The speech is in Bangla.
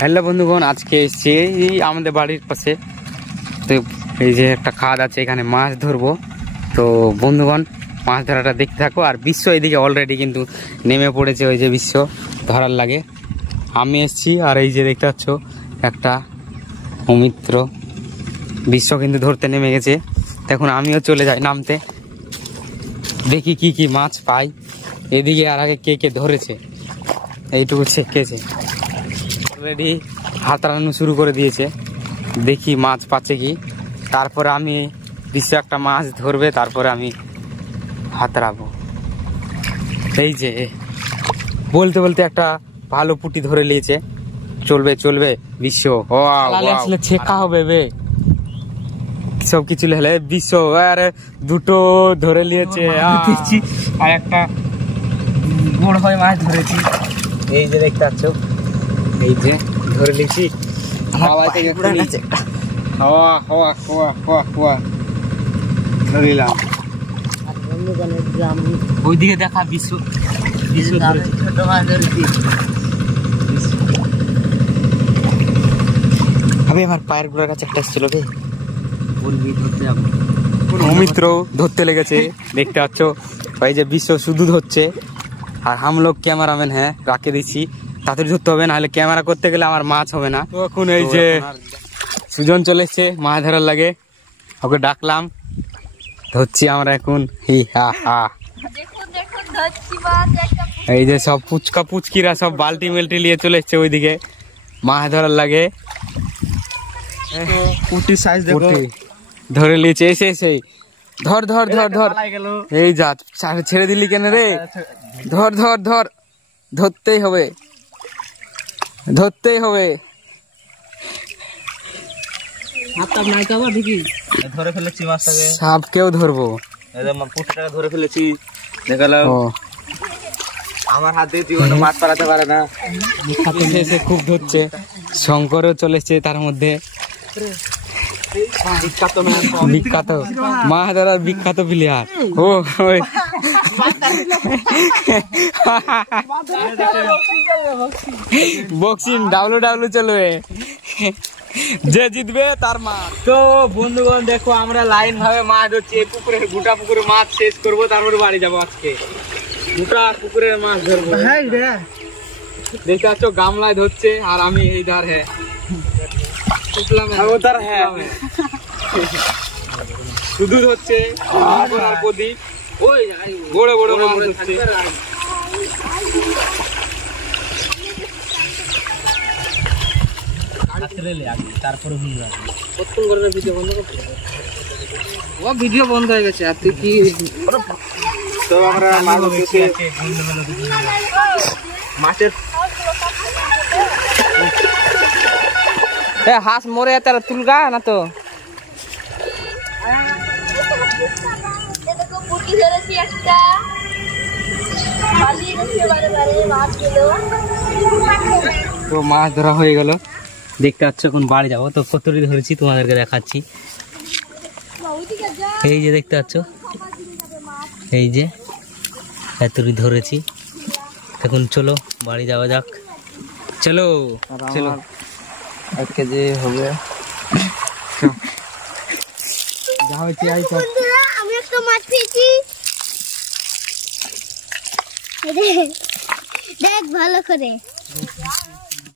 হ্যালো বন্ধুগণ, আজকে এসছি এই আমাদের বাড়ির পাশে। তো এই যে একটা খাদ আছে, এখানে মাছ ধরবো। তো বন্ধুগণ, মাছ ধরাটা দেখতে থাকো। আর বিশ্ব এদিকে অলরেডি কিন্তু নেমে পড়েছে, ওই যে বিশ্ব ধরার লাগে। আমি এসছি, আর এই যে দেখতে পাচ্ছ একটা অমিত্র, বিশ্ব কিন্তু ধরতে নেমে গেছে। এখন আমিও চলে যাই নামতে, দেখি কি কি মাছ পাই। এদিকে আর আগে কে কে ধরেছে এইটুকু শেখেছে, অলরেডি হাতড়ানো শুরু করে দিয়েছে। দেখি মাছ পাচ্ছে কি, তারপরে আমি বিশ্ব একটা মাছ ধরবে, তারপরে আমি হাতড়াবো। এই যে বলতে বলতে একটা ভালো পুঁটি ধরে নিয়েছে। চলবে চলবে বিশ্ব, আসলে ছেকা হবে বে সব কিছু হলে। বিশ্ব আর দুটো ধরে নিয়েছে, আর একটা বড় হয় মাছ ধরেছি। এই যে দেখতে পাচ্ছ, এই যে ধরে নিয়েছি। ওইদিকে দেখা বিশ্ব, বিশ্ব আমি আমার পায়ের গুলোর কাছে একটা এসেছিল বে, বলবি ধরতে যাবো। অমিত্র ধরতে লেগেছে, দেখতে পাচ্ছ। ওই যে বিশ্ব শুধু ধরছে, আর হামলোক ক্যামেরাম্যান হ্যাঁ রাখে দিচ্ছি, তাড়াতাড়ি ধরতে হবে, নাহলে ক্যামেরা করতে গেলে আমার মাছ হবে না। তো এখন এই যে সুজন চলে এসছে মাছ ধরার লাগে, ওকে ডাকলাম, ধরছি আমরা এখন। এই যে সব পুচকা পুচকিরা সব বালতি মেলটি নিয়ে চলে এসছে ওইদিকে মাছ ধরার লাগে। ধরে নিয়েছে, এসে এসে ধর ধর ধর ধর। এই যা ছেড়ে দিলি কেন রে? ধর ধর ধর, ধরতেই হবে, ধরতেই হবে। ধরে ফেলেছি মাছটাকে, সাপকেও ধরবো, পুঁটিটাকে ধরে ফেলেছি। দেখালাম আমার হাতে জীবনে মাছ পালাতে পারে না, খুব ধরছে। শঙ্করও চলেছে তার মধ্যে, বিখ্যাত মাছ ধরার বিখ্যাত প্লেয়ার। ও বক্সিং ডাব্লু চলবে, যে জিতবে তার মাছ। তো বন্ধুগণ দেখো, আমরা লাইন ভাবে মাছ ধরছি। এই পুকুরে, গোটা পুকুরে মাছ শেষ করবো, তারপরে বাড়ি যাবো। আজকে গোটা পুকুরের মাছ ধরবো। দেখতে পাচ্ছ গামলায় ধরছে, আর আমি এই ধার হ্যাঁ শুধু ধরছে প্রদীপ। ওই বড় বড় মাছ ধরছে। ভিডিও বন্ধ হয়ে গেছে, আর তুই কি? তো আমরা মাছের হাঁস মরে তারা তুলগা না তো। তো মাছ ধরা হয়ে গেল, দেখতে পাচ্ছ। এখন বাড়ি যাবো। তো কতটি ধরেছি তোমাদেরকে দেখাচ্ছি। এই যে দেখতে পাচ্ছ, এই যে এতটি ধরেছি। এখন চলো বাড়ি যাওয়া যাক, চলো চলো। 1 কেজি হবে যা হয়েছে। আমি একটা মাছ পেয়েছি, দেখ ভালো করে।